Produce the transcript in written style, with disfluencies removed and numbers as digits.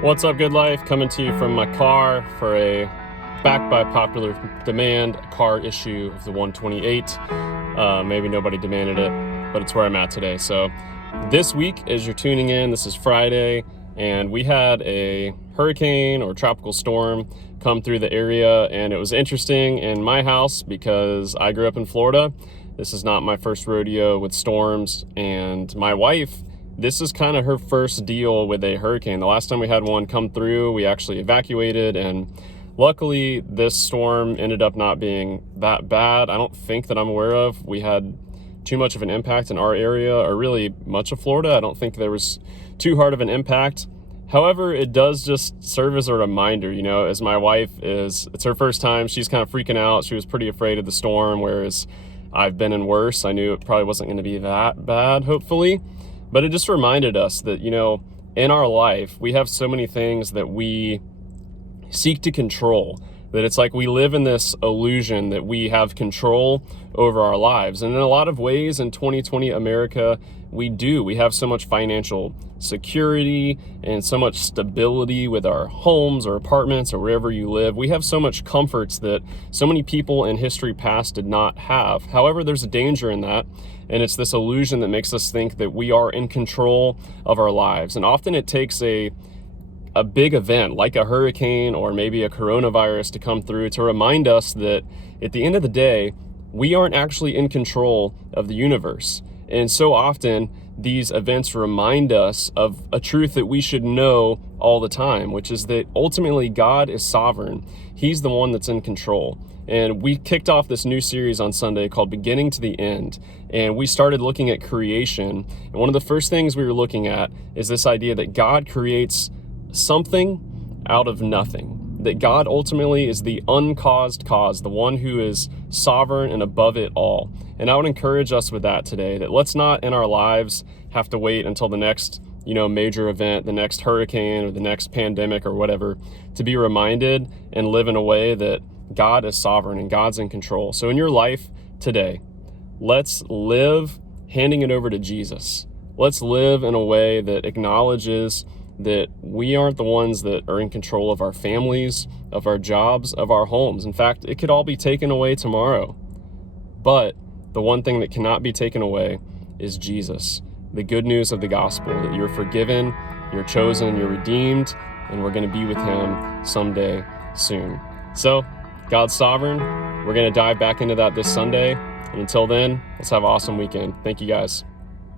What's up, Good Life? Coming to you from my car for a backed by popular demand car issue of the 128. Maybe nobody demanded it, but it's where I'm at today. So this week, as you're tuning in, this is Friday, and we had a hurricane or tropical storm come through the area, and it was interesting in my house because I grew up in Florida. This is not my first rodeo with storms, and my wife, this is kind of her first deal with a hurricane. The last time we had one come through, we actually evacuated, and luckily this storm ended up not being that bad. I don't think that I'm aware of. We had too much of an impact in our area, or really much of Florida. I don't think there was too hard of an impact. However, it does just serve as a reminder, as my wife it's her first time, she's kind of freaking out. She was pretty afraid of the storm, whereas I've been in worse. I knew it probably wasn't going to be that bad, hopefully. But it just reminded us that, in our life, we have so many things that we seek to control, that it's like we live in this illusion that we have control over our lives. And in a lot of ways in 2020 America, we do. We have so much financial security and so much stability with our homes or apartments or wherever you live. We have so much comforts that so many people in history past did not have. However, there's a danger in that. And it's this illusion that makes us think that we are in control of our lives. And often it takes a big event like a hurricane or maybe a coronavirus to come through to remind us that at the end of the day, we aren't actually in control of the universe. And so often these events remind us of a truth that we should know all the time, which is that ultimately God is sovereign. He's the one that's in control. And we kicked off this new series on Sunday called Beginning to the End. And we started looking at creation. And one of the first things we were looking at is this idea that God creates something out of nothing. That God ultimately is the uncaused cause, the one who is sovereign and above it all. And I would encourage us with that today, that let's not in our lives have to wait until the next major event, the next hurricane or the next pandemic or whatever, to be reminded and live in a way that God is sovereign and God's in control. So in your life today, let's live handing it over to Jesus. Let's live in a way that acknowledges that we aren't the ones that are in control of our families, of our jobs, of our homes. In fact, it could all be taken away tomorrow. But the one thing that cannot be taken away is Jesus. The good news of the gospel, that you're forgiven, you're chosen, you're redeemed, and we're going to be with him someday soon. So, God's sovereign. We're going to dive back into that this Sunday. And until then, let's have an awesome weekend. Thank you guys.